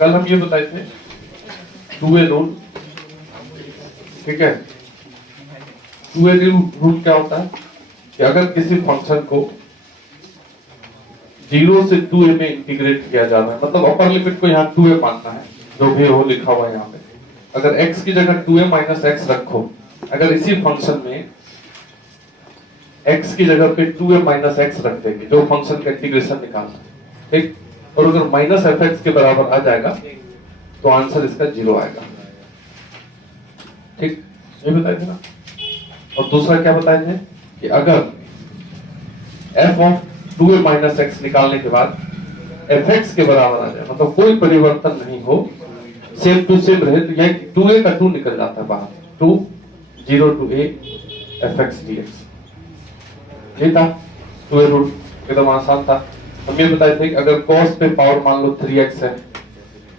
कल हम ये बताए थे टू वे रूल, ठीक है। टू वे रूल क्या होता है कि अगर किसी फंक्शन को 0 से 2a में इंटीग्रेट किया जा रहा है, मतलब अपर लिमिट को यहाँ 2a मानना है, जो भी हो लिखा हुआ है यहाँ पे। अगर x की जगह 2a माइनस एक्स रखो, अगर इसी फंक्शन में x की जगह पे 2a माइनस एक्स रख देंगे, जो फंक्शन का इंटीग्रेशन निकालना है, ठीक। और अगर माइनस एफ एक्स के बराबर आ जाएगा तो आंसर इसका 0 आएगा, ठीक। ये बताए थे ना। और दूसरा क्या बताए थे कि अगर f of 2a minus x निकालने के बाद एफ एक्स के बराबर आ जाए, मतलब कोई परिवर्तन नहीं हो, सेम टू सेम रहे, तो यह 2a का 2 निकल जाता है बाहर, 2 0 to a F x dx। ये था टू वे रूल, एकदम आसान था। हम ये बताए थे कि अगर cos पे पावर मान लो 3x है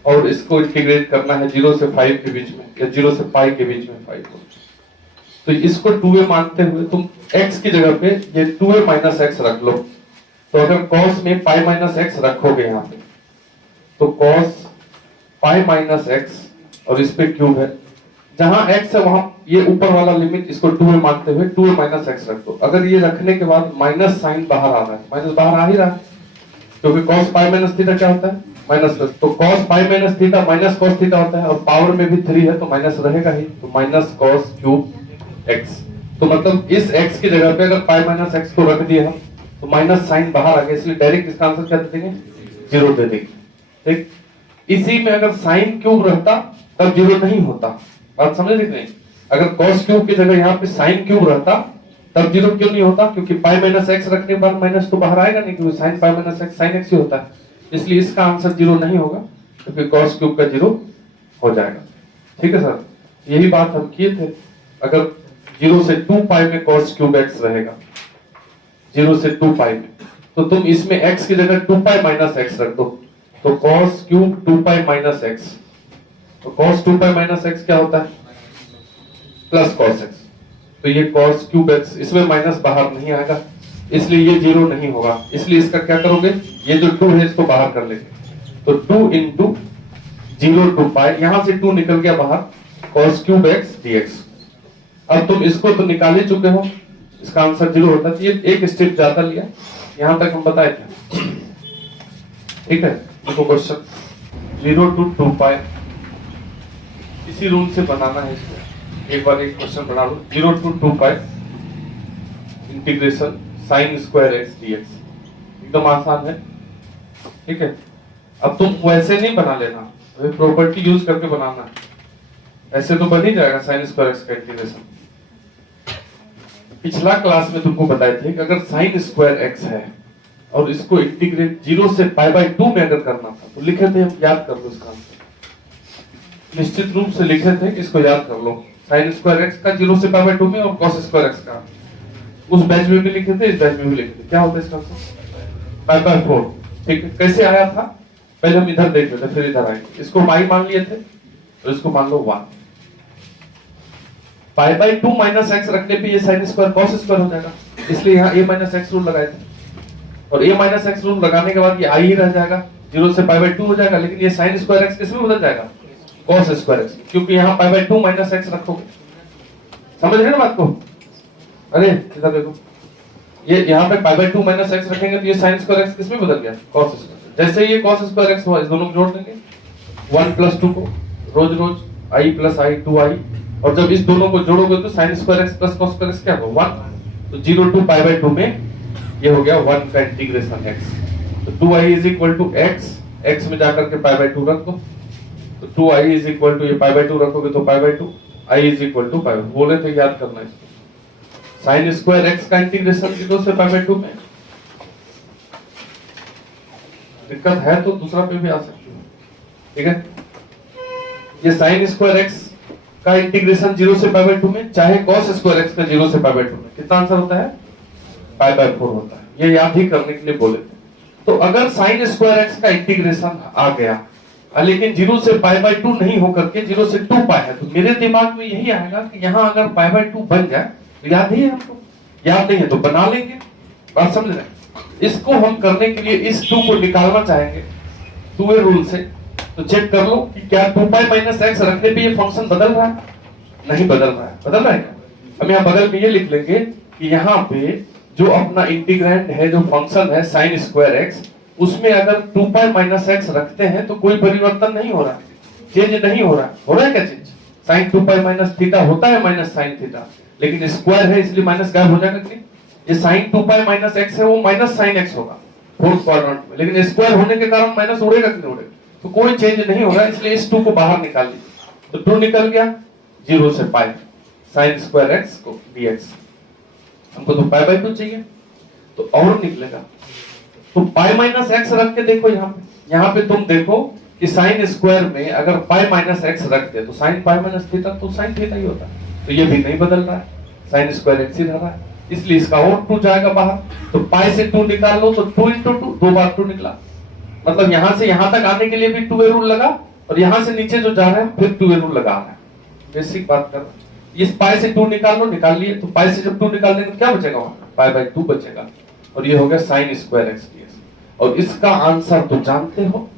और इसको इंटीग्रेट करना है 0 से 5 के बीच में या 0 से पाई के बीच में 5 को, तो इसको 2a मानते हुए तुम x की जगह पे ये 2a माइनस एक्स रख लो। तो अगर cos में पाई माइनस एक्स रखोगे यहाँ पे, तो cos पाई माइनस एक्स और इस पे क्यूब है, जहां x है वहां ये ऊपर वाला लिमिट इसको 2a मानते हुए 2a माइनस एक्स रख दो। अगर ये रखने के बाद माइनस साइन बाहर आ रहा है, माइनस बाहर आ ही रहा है, क्योंकि cos पाई माइनस थीटा क्या होता है, माइनस प्लस, तो cos पाई minus theta minus cos theta होता है, और पावर में भी 3 है तो माइनस रहेगा ही, तो माइनस cos क्यूब x। तो मतलब इस x की जगह पे अगर पाई माइनस एक्स को रख दिया हम तो माइनस साइन बाहर आ गया, इसलिए डायरेक्ट इसका आंसर क्या दे देंगे, 0 दे देंगे, ठीक। इसी में अगर साइन क्यूब रहता तब 0 नहीं होता, बात समझ रहे नहीं। अगर cos क्यूब की जगह यहाँ पे साइन क्यूब रहता तब 0 क्यों नहीं होता, क्योंकि पाई माइनस एक्स रखने के बाद माइनस तो बाहर आएगा नहीं, क्योंकि sine pi minus x sine x ही होता है, इसलिए इसका आंसर 0 नहीं होगा, क्योंकि cos क्यूब का 0 हो जाएगा, ठीक है सर। यही बात हम किए थे। अगर 0 से 2 पाई में cos क्यूब x रहेगा, 0 से 2 पाई में, तो तुम इसमें x की जगह 2 पाई माइनस एक्स रख दो, तो cos cube 2 pi minus x, तो cos 2 पाई माइनस एक्स क्या होता है, प्लस cos x, तो ये cos क्यूब x, इसमें माइनस बाहर नहीं आएगा, इसलिए ये 0 नहीं होगा। इसलिए इसका क्या करोगे, ये जो 2 है इसको बाहर कर लेंगे, तो 2 इंटू 0 टू पाई, यहां से 2 निकल गया बाहर, cos क्यूब x dx। अब तुम इसको तो निकाल ही चुके हो, इसका आंसर 0 होता है। ये एक स्टेप ज्यादा लिया, यहां तक हम बताए थे, ठीक है। देखो क्वेश्चन 0 टू 2 पाई, इसी रूल से बनाना है इसको। एक बार एक क्वेश्चन बना लो, 0 to 2 pi integration sine square x dx, एकदम आसान है, ठीक है। अब तुम वैसे नहीं बना लेना, प्रॉपर्टी यूज करके बनाना है, ऐसे तो बन ही जाएगा साइन स्क्वायर एक्स का इंटीग्रेशन। पिछला क्लास में तुमको बताए थे कि अगर साइन स्क्वायर एक्स है और इसको इंटीग्रेट 0 से पाई बाई 2 में अगर करना था, तो लिखे थे हम, याद कर लो इसका आंसर, निश्चित रूप से लिखे थे कि इसको याद कर लो, साइन स्क्वायर एक्स का 0 से पाई बाई 2 में और cos स्क्वायर एक्स का, उस बैच में भी लिखे थे, इस बैच में भी लिखे थे। क्या होता है इसका आंसर, पाई बाई 4, ठीक है। कैसे आया था, पहले हम इधर देख लेते फिर इधर आएंगे। इसको पाई मान लिए थे और इसको मान लो 1, पाई बाई 2 माइनस एक्स रखने पे ये साइन स्क्वायर cos स्क्वायर हो जाएगा, इसलिए यहाँ a माइनस एक्स रूल लगाए थे, और a माइनस एक्स रूल लगाने के बाद ये i ही रह जाएगा, 0 से पाई बाई 2 हो जाएगा, लेकिन ये साइन स्क्वायर एक्स किस में बदल जाएगा, cos स्क्वायर एक्स, क्योंकि यहाँ पाई बाई 2 माइनस एक्स रखोगे। समझ रहे ना बात को, अरे इधर देखो, ये यहाँ पे पाई बाई 2 माइनस एक्स रखेंगे तो ये साइन स्क्वायर एक्स किस में बदल गया, cos स्क्वायर। जैसे ये cos स्क्वायर एक्स हुआ, इस दोनों को जोड़ देंगे, 1 प्लस 2 को रोज रोज i प्लस i 2i, और जब इस दोनों को जोड़ोगे तो sign square x plus cos square x क्या होगा, 1, तो 0 टू पाई बाई 2 में ये हो गया 1 का इंटीग्रेशन x, तो 2i is equal to x, x में जाकर के पाई बाई 2 रख दो, तो 2i इज इक्वल टू, ये पाई बाई 2 रखोगे तो pi by 2, i is equal to pi, बोले थे याद करना इसको, साइन स्क्वायर एक्स का इंटीग्रेशन 0 से पाई बाई 2 में। दिक्कत है तो दूसरा पे भी आ सकती है, ठीक है। ये साइन स्क्वायर एक्स का इंटीग्रेशन 0 से पाई बाई 2 में, चाहे cos स्क्वायर एक्स का 0 से पाई बाई 2 में, कितना आंसर होता है, पाई बाई 4 होता है। ये याद ही करने के लिए बोले थे। तो अगर साइन स्क्वायर एक्स का इंटीग्रेशन आ गया लेकिन 0 से पाई बाई 2 नहीं होकर के 0 से 2 पाई है, तो मेरे दिमाग में यही आएगा कि यहाँ अगर पाई बाई 2 बन जाए तो याद ही है हमको, याद नहीं है तो बना लेंगे, बात समझ रहे हैं। इसको हम करने के लिए इस 2 को निकालना चाहेंगे 2a रूल से, तो चेक कर लो कि क्या 2 पाई माइनस एक्स रखने पे ये फंक्शन बदल रहा है? नहीं बदल रहा है। बदल रहा है क्या? हम यहाँ बगल में ये लिख लेंगे कि यहाँ पे जो अपना इंटीग्रैंड है, जो फंक्शन है साइन स्क्वायर एक्स, उसमें अगर 2 पाई माइनस एक्स रखते हैं तो कोई परिवर्तन नहीं हो रहा है, चेंज नहीं हो रहा है। हो रहा है क्या change? Sine 2 pi minus theta होता है माइनस साइन थीटा, लेकिन स्क्वायर है इसलिए माइनस गायब हो जाएगा कि ये साइन 2 पाई माइनस एक्स है वो माइनस साइन एक्स होगा फोर्थ क्वाड्रेंट में, लेकिन स्क्वायर होने के कारण माइनस उड़ेगा कि नहीं उड़ेगा? तो कोई चेंज नहीं हो रहा है, इसलिए इस 2 को बाहर निकाल लीजिए। तो 2 निकल गया, 0 से पाई साइन स्क्वायर एक्स को dx। हमको तो पाई बाई 2 चाहिए, तो और निकलेगा। तो पाई माइनस एक्स रख के देखो, यहाँ पे तुम देखो कि साइन स्क्वायर में अगर पाई माइनस एक्स रखते तो साइन पाई माइनस थीटा तो साइन थीटा ही होता, तो ये भी नहीं बदल रहा है, साइन स्क्वायर एक्स ही रह रहा है, इसलिए इसका और 2 जाएगा बाहर। तो पाई से 2 निकाल लो तो 2 into 2, 2 बार 2 निकला। मतलब यहां से यहां तक आने के लिए भी 2a रूल लगा, और यहां से नीचे जो जा रहे हैं फिर 2a रूल लगा रहे हैं। बेसिक बात कर रहे हैं। इस पाई से 2 निकाल लो, निकाल लिए, तो पाई से जब 2 निकाल देंगे तो क्या बचेगा? वहां पाई बाई 2 बचेगा, और ये हो गया साइन स्क्वायर एक्स dx। और इसका आंसर तो जानते हो,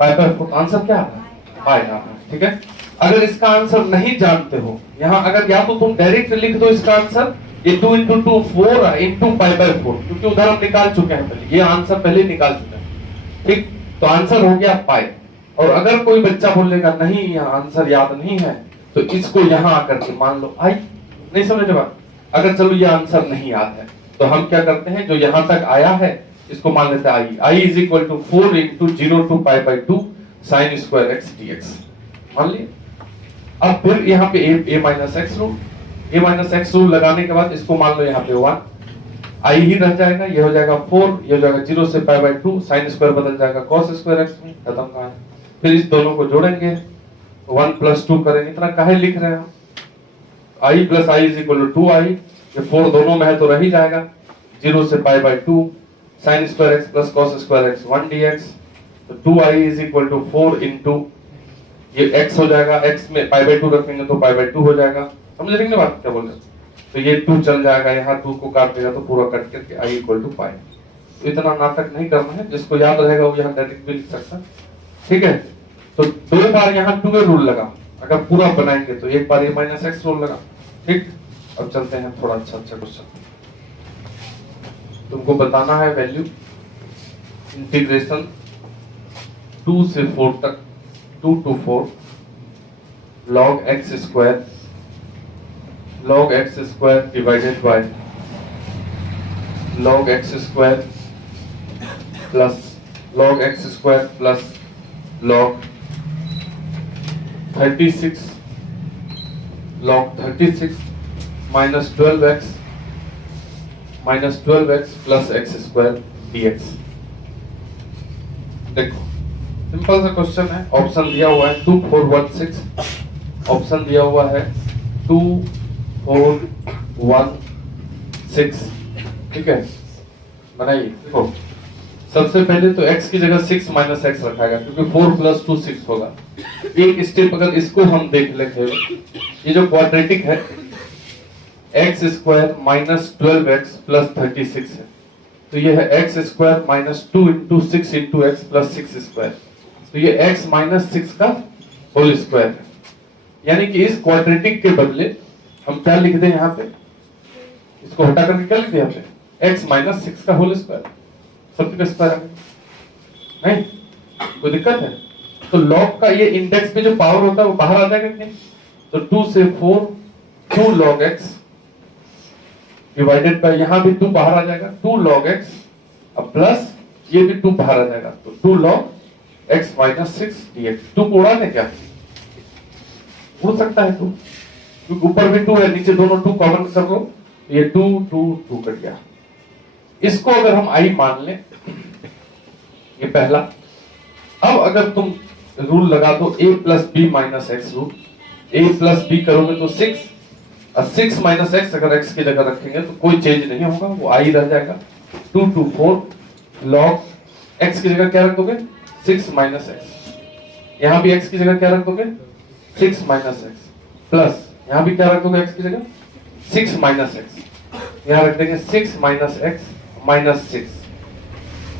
पाई बाई 4 आंसर क्या आ रहा है? पाई आ रहा है। ठीक है, अगर इसका आंसर नहीं जानते हो, यहाँ अगर या तो तुम डायरेक्ट लिख दो इसका आंसर, ये 2 into 2 4 into पाई बाई 4, क्योंकि उधर हम निकाल चुके हैं पहले, ये आंसर पहले निकाल चुके हैं। ठीक, तो आंसर हो गया पाई। और अगर कोई बच्चा बोलेगा नहीं यहाँ आंसर याद नहीं है, तो इसको यहाँ आकर के मान लो आई। नहीं समझे बात? अगर चलो ये आंसर नहीं याद है तो हम क्या करते हैं, जो यहाँ तक आया है इसको मान लेते हैं I. I is equal to 4 into 0 to pi by 2 sine square x dx मान लिए। अब फिर यहाँ पे a minus x rule, a minus x rule लगाने के बाद इसको मान लो यहाँ पे 1, आई ही रह जाएगा, ये हो जाएगा 4, ये हो जाएगा 0 से पाई बाई 2, साइन स्क्वायर बदल जाएगा कॉस स्क्वायर एक्स में, खत्म कहानी। फिर इस दोनों को जोड़ेंगे, 1 + 2 करेंगे, इतना काहे लिख रहे हैं? I plus I is equal to 2i, ये 4 दोनों में है तो रह ही जाएगा, 0 से pi by 2 sine square x plus cos square x 1 dx। तो 2i is equal to 4 into ये x हो जाएगा, x में पाई बाई 2 रखेंगे तो पाई बाई 2 हो जाएगा। समझ रहे हैं बात क्या बोल रहे हैं? तो ये 2 चल जाएगा, यहाँ 2 को काट देगा तो पूरा कट करके i इक्वल टू पाई। तो इतना नाटक नहीं करना है, जिसको याद रहेगा वो यहाँ डायरेक्ट भी लिख सकता है। ठीक है, तो 2 बार यहाँ 2a रूल लगा, अगर पूरा बनाएंगे तो 1 बार a माइनस एक्स रूल लगा। ठीक, अब चलते हैं थोड़ा अच्छा क्वेश्चन। तुमको बताना है वैल्यू इंटीग्रेशन 2 से 4 तक, 2 to 4 log x square divided by log x square plus log x square plus log 36 minus 12x plus x square dx। देखो सिंपल सा क्वेश्चन है, ऑप्शन दिया हुआ है 2 4 1 6, ऑप्शन दिया हुआ है 2 4 1 6। ठीक है, बनाइए। देखो सबसे पहले तो x की जगह 6 माइनस एक्स रखाएगा, क्योंकि 4 + 2 6 होगा। एक स्टेप अगर इसको हम देख लेते हैं, ये जो क्वाड्रेटिक है x square minus 12x plus 36 है, तो ये है x square minus 2 into 6 into x plus 6 square, तो ये x माइनस 6 का होल स्क्वायर है। यानी कि इस क्वाड्रेटिक के बदले हम क्या लिख दें यहाँ पे, इसको हटा करके क्या लिख दें यहाँ पे, x माइनस 6 का होल स्क्वायर, सब का स्क्वायर है। नहीं कोई दिक्कत है? तो log का ये इंडेक्स पे जो पावर होता है वो बाहर आ जाएगा कि नहीं? तो 2 से 4 2 log x डिवाइडेड बाय, यहाँ भी 2 बाहर आ जाएगा, 2 log x, अब प्लस ये भी 2 बाहर आ जाएगा, तो 2 log x माइनस 6 dx। 2 को उड़ा दे क्या? उड़ सकता है 2, क्योंकि ऊपर भी 2 है, नीचे दोनों 2 कॉमन कर लो, ये 2 2 2 कट गया। इसको अगर हम i मान लें, ये पहला। अब अगर तुम रूल लगा दो a plus b minus x rule, a plus b करोगे तो 6, और 6 माइनस एक्स अगर x की जगह रखेंगे तो कोई चेंज नहीं होगा, वो i रह जाएगा। 2 to 4 log x की जगह क्या रख दोगे, 6 माइनस एक्स, यहाँ भी x की जगह क्या रख दोगे, 6 माइनस एक्स, प्लस यहाँ भी क्या रख दोगे x की जगह 6 माइनस एक्स, यहाँ रख देंगे 6 माइनस एक्स माइनस 6।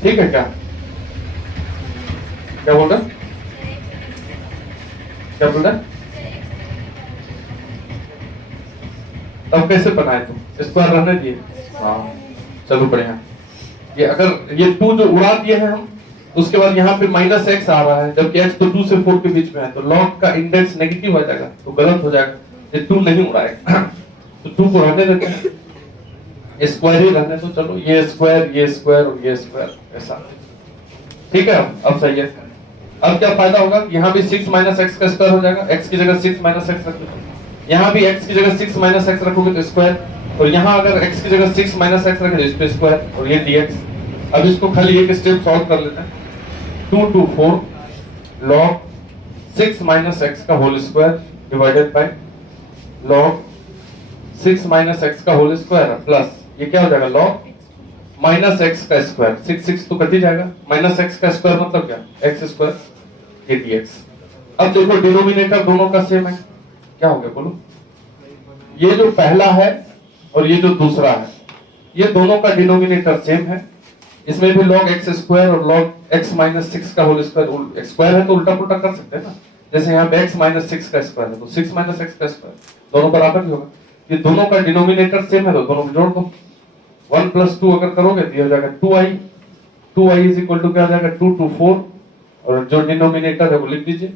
ठीक है, क्या क्या बोल रहे, क्या बोल रहा है? तब कैसे बनाए तुम? स्क्वायर रहने दिए? हाँ, चलो बढ़िया। ये अगर ये 2 जो उड़ा दिए हैं हम, उसके बाद यहाँ पे माइनस एक्स आ रहा है, जबकि x तो 2 से 4 के बीच में है, तो log का इंडेक्स नेगेटिव आ जाएगा, तो गलत हो जाएगा। ये 2 नहीं उड़ाएगा तो 2 को रहने देते हैं, स्क्वायर ही रहने दो। चलो ये स्क्वायर और ये स्क्वायर ऐसा, ठीक है। अब सही है। अब क्या फायदा होगा? यहाँ भी 6 माइनस एक्स का स्क्वायर हो जाएगा, x की जगह 6 माइनस एक्स रख दो। यहाँ भी x की जगह 6 माइनस एक्स रखोगे तो स्क्वायर, और यहाँ अगर x की जगह 6 माइनस एक्स रखे तो इस पे स्क्वायर, और ये dx। अब इसको खाली एक स्टेप सॉल्व कर लेते हैं। 2 to 4 log 6 माइनस एक्स का whole square divided by log 6 minus x का होल स्क्वायर प्लस ये क्या हो जाएगा? log माइनस एक्स का स्क्वायर। 6 तो कट ही जाएगा, माइनस एक्स का स्क्वायर मतलब क्या? एक्स स्क्वायर, ये dx। अब देखो डिनोमिनेटर दोनों का सेम है, क्या हो गया बोलो? ये जो पहला है और ये जो दूसरा है, ये दोनों का डिनोमिनेटर सेम है। इसमें भी log x स्क्वायर और log x माइनस 6 का होल स्क्वायर, स्क्वायर है तो उल्टा पुल्टा कर सकते हैं ना। जैसे यहाँ पे x माइनस 6 का स्क्वायर है तो 6 माइनस x का स्क्वायर, दोनों बराबर ही होगा। ये दोनों का डिनोमिनेटर सेम है तो दोनों को जोड़ दो। 1 + 2 अगर करोगे तो ये हो जाएगा 2i। 2i is equal to क्या हो जाएगा? 2 to 4, और जो डिनोमिनेटर है वो लिख दीजिए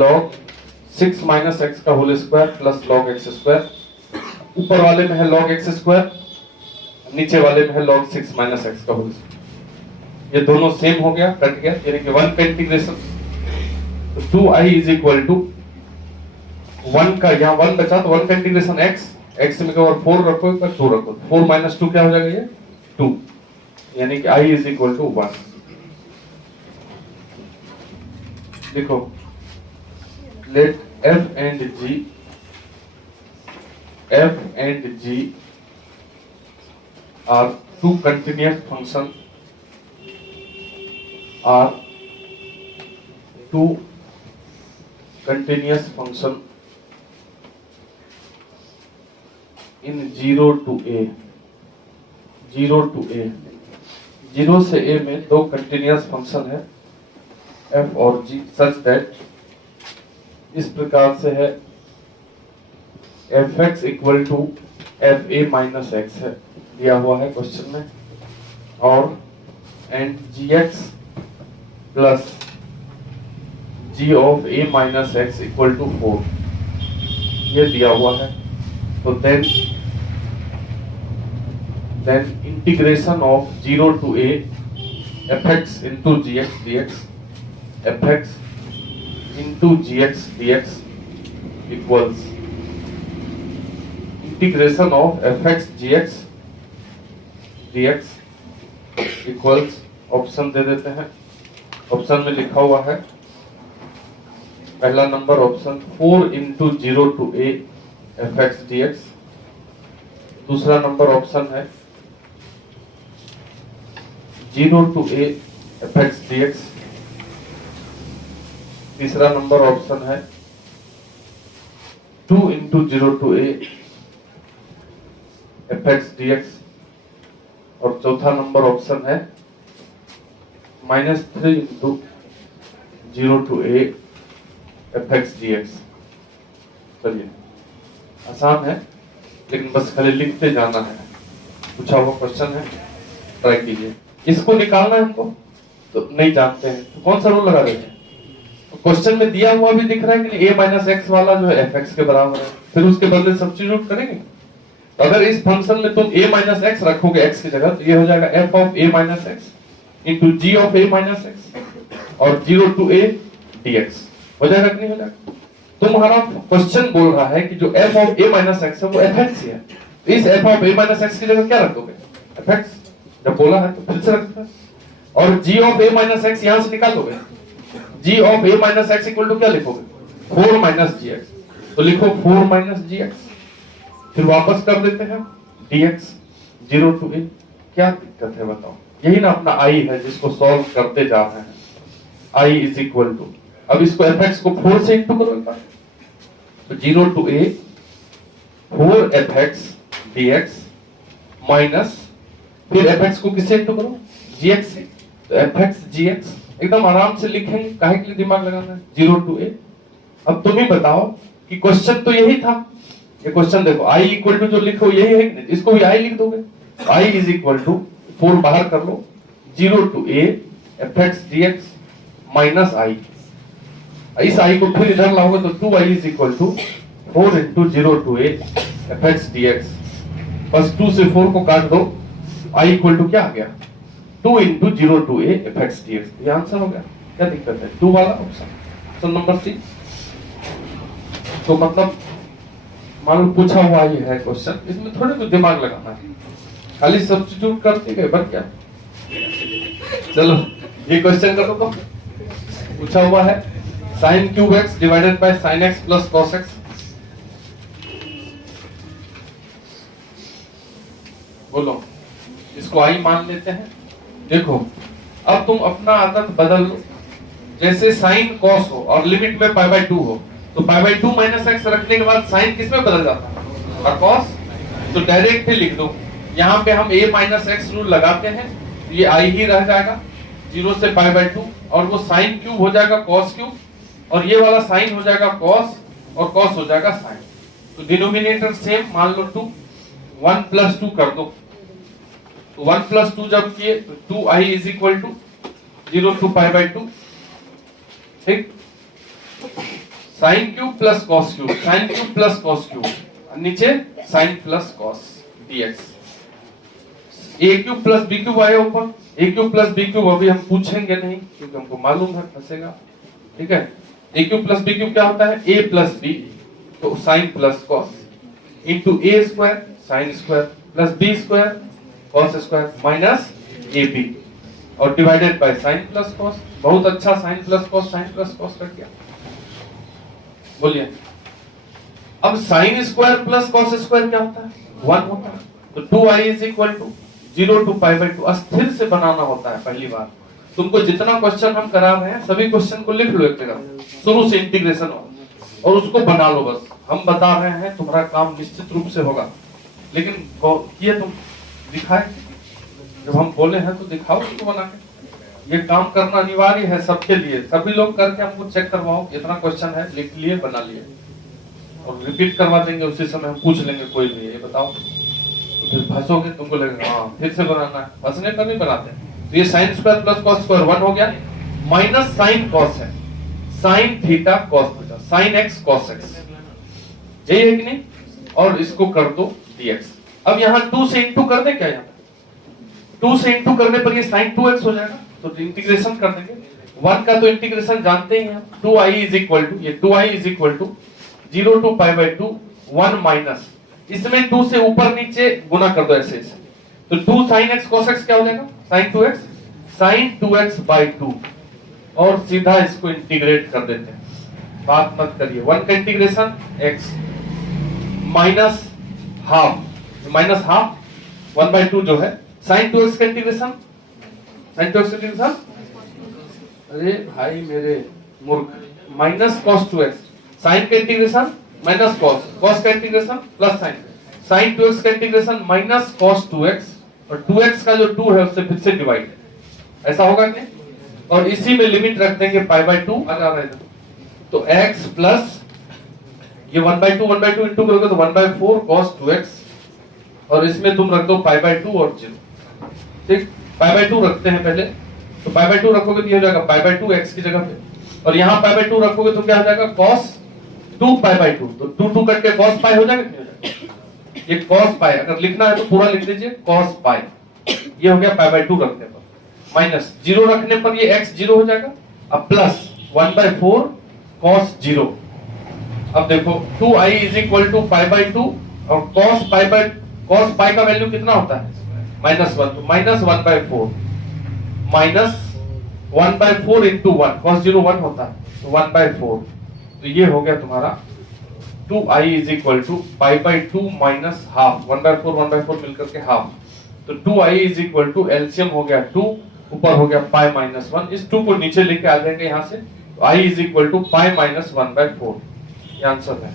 log 6 माइनस एक्स का whole square plus log x square. ऊपर वाले में है log x स्क्वायर, नीचे वाले में है log 6 माइनस एक्स का होल स्क्वायर। ये दोनों सेम हो गया, कट गया, यानी कि 1 का इंटीग्रेशन। तो 2i इज इक्वल टू 1 का, यहाँ 1 बचा तो 1 का इंटीग्रेशन x में के ऊपर 4 रखो, 2 रखो, 4 माइनस 2 क्या हो जाएगा? ये 2, यानी कि i इज इक्वल टू 1। देखो let f and g are two continuous function in 0 to a 0 से a में दो कंटिन्यूअस फंक्शन है f और g सच दैट, इस प्रकार से है fx equal to fa minus x है, दिया हुआ है क्वेश्चन में, और and gx plus g of a minus x equal to 4, ये दिया हुआ है। तो then integration of 0 to a fx into gx dx, fx into gx dx equals integration of fx gx dx equals, option दे देते हैं। Option में लिखा हुआ है पहला number option 4 into 0 to a fx dx, दूसरा नंबर ऑप्शन है 0 to a fx dx, तीसरा नंबर ऑप्शन है 2 into 0 to a fx dx, और चौथा नंबर ऑप्शन है -3 into 0 to a fx dx। चलिए, आसान है लेकिन बस खाली लिखते जाना है, पूछा हुआ क्वेश्चन है, ट्राई कीजिए। इसको निकालना है हमको, तो नहीं जानते हैं तो कौन सा रूल लगा देते हैं? क्वेश्चन में दिया हुआ भी दिख रहा है कि a माइनस एक्स वाला जो है fx के बराबर है, फिर उसके बदले सब्स्टिट्यूट करेंगे। तो अगर इस फंक्शन में तुम a माइनस एक्स रखोगे x की जगह, तो ये हो जाएगा f of a minus x into g of a minus x और 0 to a dx, हो जाएगा कि नहीं हो जाएगा? तुम्हारा क्वेश्चन बोल रहा है कि जो f of a minus x है वो fx ही है, तो इस f of a minus x की जगह क्या रख दोगे? fx, जब बोला है तो फिर से रख दो, और g of a minus x यहां से निकाल दोगे। g of a minus x equal to क्या लिखोगे? 4 माइनस gx, तो लिखो 4 माइनस gx, फिर वापस कर देते हैं dx 0 to a। क्या दिक्कत है बताओ? यही ना अपना i है जिसको सॉल्व करते जा रहे हैं। i इज इक्वल टू, अब इसको fx को 4 से इंटू करो एक बार, तो 0 to a 4 fx dx minus, फिर fx को किससे इंटू करो? gx से, तो fx gx एकदम आराम से लिखेंगे, काहे के लिए दिमाग लगाना है? 0 to a अब तुम ही बताओ कि क्वेश्चन तो यही था। ये क्वेश्चन देखो, i इक्वल टू जो लिखो यही है कि नहीं, इसको भी i लिख दोगे। i इज इक्वल टू 4 बाहर कर लो, 0 to a fx dx minus i। इस i को फिर इधर लाओगे तो 2i is equal to 4 into 0 to a fx dx। बस 2 से 4 को काट दो, i इक्वल टू क्या आ गया, 2 into 0 to a fx dx। ये आंसर हो गया। क्या दिक्कत है, 2 वाला ऑप्शन नंबर सी। तो मतलब मान लो पूछा हुआ ही है क्वेश्चन, इसमें थोड़े तो दिमाग लगाना है, खाली सब्स्टिट्यूट करते गए बन क्या। चलो ये क्वेश्चन करो तो पूछा हुआ है sin cube x divided by sin x plus cos x। बोलो, इसको i मान लेते हैं। देखो अब तुम अपना आदत बदल लो, जैसे sin cos हो और लिमिट में पाई बाय 2 हो तो पाई बाय 2 माइनस एक्स रखने के बाद साइन किस में बदल जाता है, cos। तो डायरेक्ट ही लिख दो, यहाँ पे हम a माइनस एक्स रूल लगाते हैं, ये i ही रह जाएगा 0 से पाई बाय 2, और वो साइन क्यूब हो जाएगा cos क्यूब, और ये वाला साइन हो जाएगा cos और cos हो जाएगा साइन। तो डिनोमिनेटर सेम मान लो 2, 1 प्लस 2 कर दो, तो 1 प्लस 2 जब किए तो 2i is equal to 0 to pi by 2। ठीक, sine cube plus cos cube, sine cube plus cos cube, नीचे sine plus cos dx। A cube plus B cube आया ऊपर, A cube plus B cube अभी हम पूछेंगे नहीं क्योंकि हमको मालूम है फंसेगा। ठीक है, A cube plus B cube क्या होता है, ए प्लस बी, तो sine plus cos into A square sine square plus B square cos square minus A B, और divided by sine plus cos. बहुत अच्छा, sine plus cos sine plus cos cut गया। बोलिए, अब sine square plus cos square क्या होता है, 1 होता है। तो 2i is equal to 0 to pi by 2 अस्थिर से बनाना होता है। पहली बार तुमको जितना क्वेश्चन हम करा रहे हैं सभी क्वेश्चन को लिख लो एक जगह, शुरू से इंटीग्रेशन हो और उसको बना लो। बस हम बता रहे हैं, तुम्हारा काम निश्चित रूप से होगा, लेकिन ये तुम दिखाए, जब हम बोले हैं तो दिखाओ उसको बना के। ये काम करना अनिवार्य है सबके लिए, सभी लोग करके हमको चेक करवाओ, इतना क्वेश्चन है, लिख लिए बना लिए, और रिपीट करवा देंगे उसी समय। हम पूछ लेंगे कोई भी, ये बताओ, तो फिर फंसोगे, तुमको लगेगा हाँ फिर से बनाना है, फंसने पर नहीं बनाते। तो ये sign square plus cos square 1 हो गया, माइनस साइन कॉस है, sine theta cos theta, sine x cos x, यही है कि नहीं। और इसको कर दो dx। अब यहाँ 2 से इंटू कर दे क्या, यहाँ 2 से इंटू करने पर ये साइन 2x हो जाएगा, तो इंटीग्रेशन कर देंगे। 1 का तो इंटीग्रेशन जानते ही हैं, 2i इज इक्वल टू, ये 2i is equal to 0 to pi by 2 1 minus, इसमें 2 से ऊपर नीचे गुना कर दो ऐसे ऐसे, तो 2 sin x cos x क्या हो जाएगा, sin 2x बाय 2, और सीधा इसको इंटीग्रेट कर देते हैं, बात मत करिए। 1 का integration x minus half, minus half 1 by 2 जो है, sin 2x का इंटीग्रेशन, sin 2x का इंटीग्रेशन, अरे भाई मेरे मूर्ख, माइनस cos 2x, sin का इंटीग्रेशन माइनस cos, cos का integration plus sin, sin 2x का इंटीग्रेशन माइनस cos 2x, और 2x का जो 2 है उससे फिर से डिवाइड, ऐसा होगा क्या। और इसी में लिमिट रख देंगे पाई बाय 2 आ जा रहा है, तो x प्लस ये 1 बाय 2 इंटू करोगे तो 1 बाय 4 cos 2x, और इसमें तुम रख दो पाई बाय 2 और 0। ठीक, पाई बाय 2 रखते हैं पहले, तो पाई बाय 2 रखोगे तो ये हो जाएगा पाई बाय 2 x की जगह पे, और यहाँ पाई बाय 2 रखोगे तो क्या हो जाएगा cos 2 पाई बाय 2, तो 2 2 कट के cos पाई हो जाएगा, नहीं हो जाएगा। ये cos पाई अगर लिखना है तो पूरा लिख दीजिए cos पाई, ये हो गया पाई बाय 2 रखने पर, माइनस 0 रखने पर ये x 0 हो जाएगा, अब प्लस 1 बाय 4 cos 0। अब देखो 2i is equal to pi by 2, और cos पाई का वैल्यू कितना होता है, माइनस 1, तो minus 1 by 4, minus 1 by 4 into 1, cos 0 1 होता है, तो 1 बाय 4, तो ये हो गया तुम्हारा 2i is equal to pi by 2 minus half, 1 by 4 मिलकर के हाफ, तो 2i is equal to LCM हो गया 2, ऊपर हो गया पाई माइनस 1, इस 2 को नीचे लेके आ जाएंगे यहाँ से, तो i is equal to pi minus 1 by 4, ये आंसर है।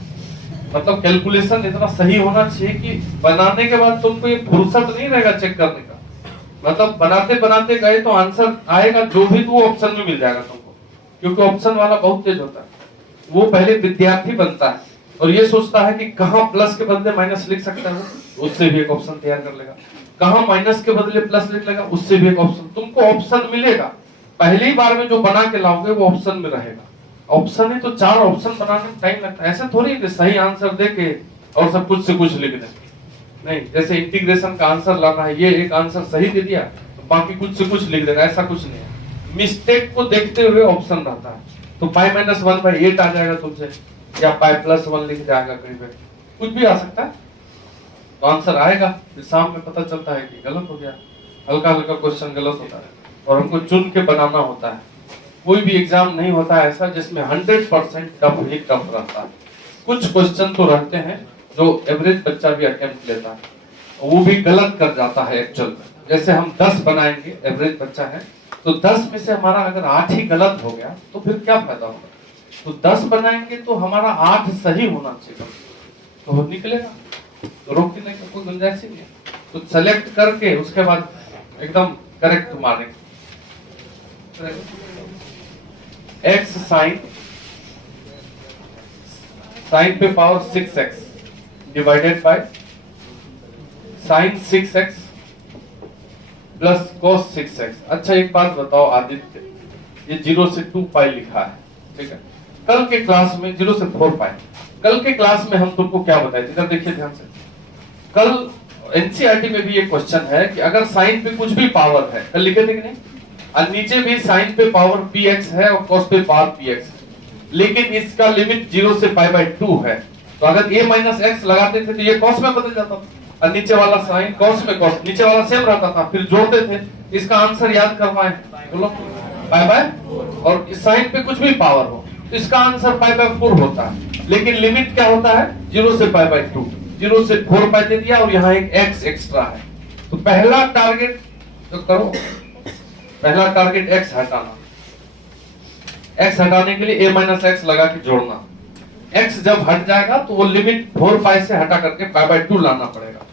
मतलब कैलकुलेशन इतना सही होना चाहिए कि बनाने के बाद तुमको ये फुर्सत नहीं रहेगा चेक करने का, मतलब बनाते बनाते गए तो आंसर आएगा जो भी, तो ऑप्शन में मिल जाएगा तुमको, क्योंकि ऑप्शन वाला बहुत तेज होता है। वो पहले विद्यार्थी बनता है और ये सोचता है कि कहाँ प्लस के बदले माइनस लिख सकता है, उससे भी एक ऑप्शन तैयार कर लेगा। कहाँ माइनस के बदले प्लस लिख लेगा, उससे भी एक ऑप्शन। तुमको ऑप्शन मिलेगा, पहली बार में जो बना के लाओगे वो ऑप्शन में रहेगा। ऑप्शन है तो 4 ऑप्शन बनाने में टाइम लगता है। ऐसा थोड़ी है कि सही आंसर दे के और सब कुछ से कुछ लिख दे, नहीं। जैसे इंटीग्रेशन का आंसर लाना है, ये एक आंसर सही दे दिया तो बाकी कुछ से कुछ लिख देना, ऐसा कुछ नहीं है। मिस्टेक को देखते हुए ऑप्शन रहता है। तो पाई माइनस 1/8 आ जाएगा तुमसे, या पाई प्लस 1 लिख जाएगा, कहीं पे कुछ भी आ सकता है। तो आंसर आएगा, फिर शाम में पता चलता है कि गलत हो गया, हल्का हल्का क्वेश्चन गलत होता है और हमको चुन के बनाना होता है। कोई भी एग्जाम नहीं होता है ऐसा जिसमें 100% टफ ही टफ रहता है। कुछ क्वेश्चन तो रहते हैं जो एवरेज बच्चा भी अटेम्प्ट लेता है, वो भी गलत कर जाता है एक्चुअल में। जैसे हम 10 बनाएंगे, एवरेज बच्चा है, तो 10 में से हमारा अगर 8 ही गलत हो गया तो फिर क्या फायदा होगा। तो 10 बनाएंगे तो हमारा 8 सही होना चाहिए, तो निकलेगा, तो रोकने की कोई गुंजाइश ही नहीं है। तो सेलेक्ट करके उसके बाद एकदम करेक्ट मारेंगे। x साइन पे power 6x divided by sign 6x plus cos 6x। अच्छा एक बात बताओ आदित्य, ये 0 से 2 पाई लिखा है, ठीक है। कल के क्लास में 0 से 4 पाई, कल के क्लास में हम तुमको क्या बताए थे, इधर देखिए ध्यान से। कल एनसीईआरटी में भी ये क्वेश्चन है कि अगर साइन पे कुछ भी पावर है, कल लिखे थे कि नहीं, और नीचे भी साइन पे पावर px है और cos पे पावर px है, लेकिन इसका लिमिट 0 से π/2 है। तो अगर a माइनस x लगाते थे तो ये cos में बदल जाता था, और नीचे वाला साइन cos में cos, नीचे वाला सेम रहता था, फिर जोड़ते थे। इसका आंसर याद करवाएं, बोलो π/, और इस साइन पे कुछ भी पावर हो तो इसका आंसर π/4 होता है, लेकिन लिमिट क्या होता है 0 से π/2। 0 से 4 पाई दे दिया और यहाँ एक x एक्स्ट्रा है। तो पहला टारगेट तो करो, पहला टारगेट x हटाना। x हटाने के लिए a माइनस x लगा के जोड़ना। x जब हट जाएगा तो वो लिमिट 4 पाई से हटा करके π/2 लाना पड़ेगा,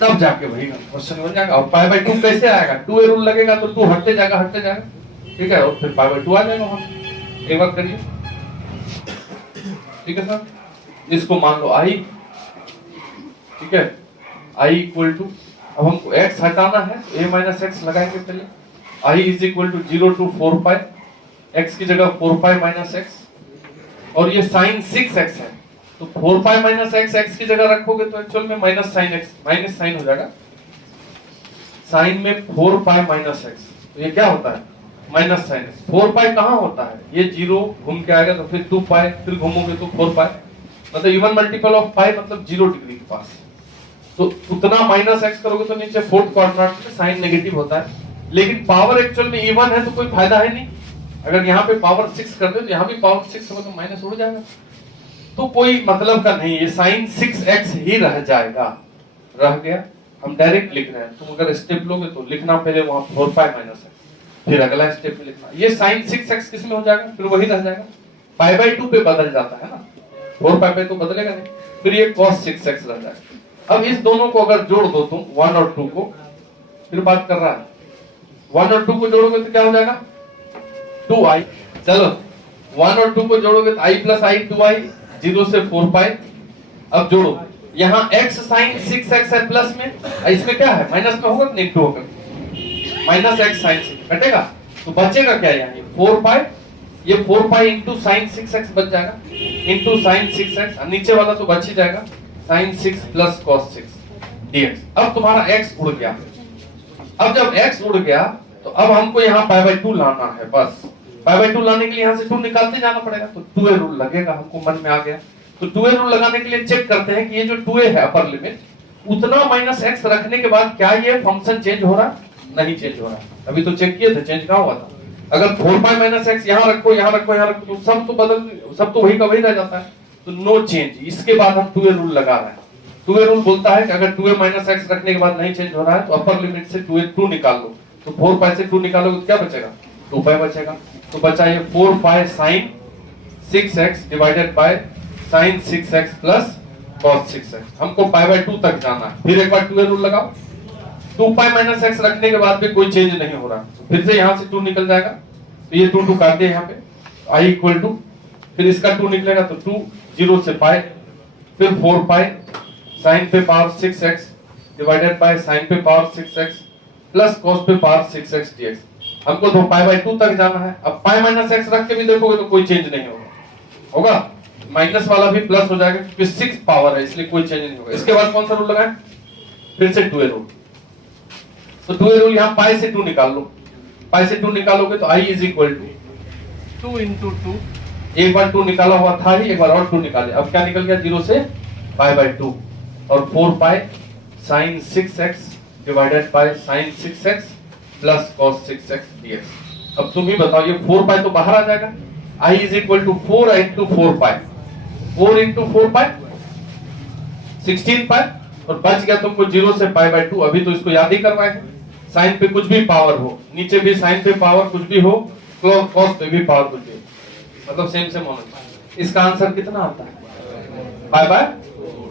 तब जाके वही क्वेश्चन बन जाएगा। और π/2 कैसे आएगा, 2a रूल लगेगा तो 2 हटते जाएगा, ठीक है, और फिर π/2 आ जाएगा वहां। एक बार करिए, ठीक है सर। इसको मान लो i, ठीक है, i इक्वल टू, अब हमको x हटाना है तो a माइनस x लगाएंगे पहले। i is equal to 0 to 4 pi, x की जगह 4 पाई माइनस x, और ये साइन 6x है तो 4 पाई माइनस x की जगह रखोगे तो एक्चुअल में minus sine x, minus sine हो जाएगा। साइन में 4 पाई माइनस x, तो ये क्या होता है माइनस साइन x। 4 पाई कहाँ होता है, ये 0 घूम के आएगा तो फिर 2 पाई, फिर घूमोगे तो 4 पाई, मतलब इवन मल्टीपल ऑफ पाई, मतलब 0 डिग्री के पास। तो उतना माइनस x करोगे तो नीचे 4th क्वाड्रेंट में साइन नेगेटिव होता है, लेकिन पावर एक्चुअल में इवन है तो कोई फायदा है नहीं। अगर यहाँ पे पावर 6 कर दे तो यहाँ भी पावर 6 होगा तो माइनस उड़ जाएगा, तो कोई मतलब का नहीं, ये साइन 6x ही रह जाएगा। रह गया, हम डायरेक्ट लिख रहे हैं। तुम अगर स्टेप लोगे तो लिखना पहले वहां 4 पाई माइनस x, फिर अगला स्टेप में लिखना। ये साइन 6x किस में हो जाएगा, फिर वही रह जाएगा, π/2 पे बदल जाता है ना, 4 पाई पे तो बदलेगा नहीं, फिर ये cos 6x रह जाएगा। अब इस दोनों को अगर जोड़ दो तुम 1 और 2 को, फिर बात कर रहा है 1 और 2 को जोड़ोगे तो क्या हो जाएगा 2i। चलो 1 और 2 को जोड़ोगे तो i प्लस i 2i, 0 से 4 पाई। अब जोड़ो, यहाँ x साइन 6x है प्लस में, इसमें क्या है माइनस में होगा नेगेटिव होगा, माइनस x साइन 6 कटेगा तो बचेगा क्या, यहाँ 4 पाई, ये 4 पाई इंटू साइन 6x बच जाएगा, इंटू साइन 6x, और नीचे वाला तो बच ही जाएगा साइन 6 प्लस cos 6 dx। अब तुम्हारा x उड़ गया। अब जब x उड़ गया तो अब हमको यहाँ π/2 लाना है, बस π/2 लाने के लिए यहाँ से 2 निकालते जाना पड़ेगा, तो 2a रूल लगेगा, हमको मन में आ गया। तो 2a रूल लगाने के लिए चेक करते हैं कि ये जो 2a है अपर लिमिट, उतना माइनस x रखने के बाद क्या ये फंक्शन चेंज हो रहा है, नहीं चेंज हो रहा है। अभी तो चेक किए थे, चेंज कहाँ हुआ था। अगर 4 पाई माइनस x यहाँ रखो, यहाँ रखो, यहाँ रखो, तो सब तो बदल, सब तो वही का वही रह जाता है, तो नो चेंज। इसके बाद हम 2a रूल लगा रहे हैं। 2a रूल बोलता है कि अगर 2a माइनस x रखने के बाद नहीं चेंज हो रहा है तो अपर लिमिट से 2 निकाल लो। तो 4 पाई से 2 निकालोगे तो क्या बचेगा, 2 पाई बचेगा। तो बचा ये 4 pi sine 6x divided by sign 6x plus cos 6x। हमको π/2 तक जाना है। फिर एक बार 2a रूल लगाओ, 2 पाई माइनस x रखने के बाद भी कोई चेंज नहीं हो रहा, तो फिर से यहाँ से 2 निकल जाएगा, तो ये 2 काट दे यहाँ पे। i इक्वल टू फिर इसका 2 निकलेगा तो 2, 0 से पाई, फिर 4 पाई साइन पे power 6x divided by sign पे पावर 6x प्लस cos पे पावर 6x dx। हमको तो पाई बाय 2 तक जाना है। अब पाई माइनस x रख के भी देखोगे तो कोई चेंज नहीं होगा, माइनस वाला भी प्लस हो जाएगा क्योंकि 6 पावर है इसलिए कोई चेंज नहीं होगा। इसके बाद कौन सा रूल लगाएं, फिर से 2a रूल। तो 2a रूल यहाँ पाई से 2 निकाल लो, पाई से 2 निकालोगे तो i is equal to 2 into 2, एक बार 2 निकाला हुआ था ही, एक बार और 2 निकाले। अब क्या निकल गया, 0 से पाई बाय 2 और 4 pi sine 6x divided by sign 6x plus cos 6x dx। अब तुम ही बताओ, ये 4 पाई तो बाहर आ जाएगा, i is equal to 4 into 4 pi, 4 into 4 pi 16 pi, और बच गया तुमको 0 से पाई बाय 2। अभी तो इसको याद ही करवाए हैं, साइन पे कुछ भी पावर हो, नीचे भी साइन पे पावर कुछ भी हो, cos पे भी पावर कुछ भी, मतलब सेम होना। इसका आंसर कितना आता है, पाई बाय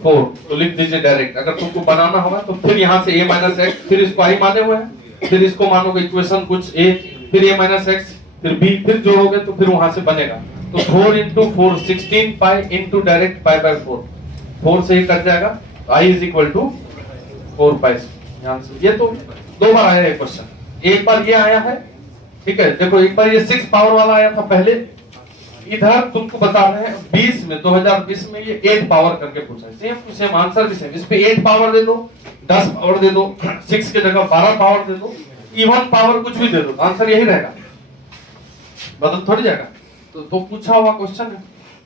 4। तो लिख दीजिए डायरेक्ट। अगर तुमको बनाना होगा तो फिर यहाँ से a माइनस x, फिर इसको i माने हुए हैं, फिर इसको मानोगे इक्वेशन कुछ a, फिर a माइनस x, फिर b, फिर जोड़ोगे तो फिर वहां से बनेगा। तो 4 into 4 16 pi into direct pi by 4, 4 से ही कट जाएगा, तो i इज इक्वल टू 4 पाई। ध्यान से, ये तो 2 बार आया है क्वेश्चन, एक बार ये आया है, ठीक है। देखो एक बार ये 6 पावर वाला आया था पहले, इधर तुमको बता रहे हैं 20 में 2020 में ये 8 पावर करके पूछा है, सेम टू सेम आंसर भी सेम। इस पे 8 पावर दे दो, 10 पावर दे दो, 6 के जगह 12 पावर दे दो, इवन पावर कुछ भी दे दो, आंसर यही रहेगा, बदल थोड़ी जाएगा। तो पूछा हुआ क्वेश्चन है।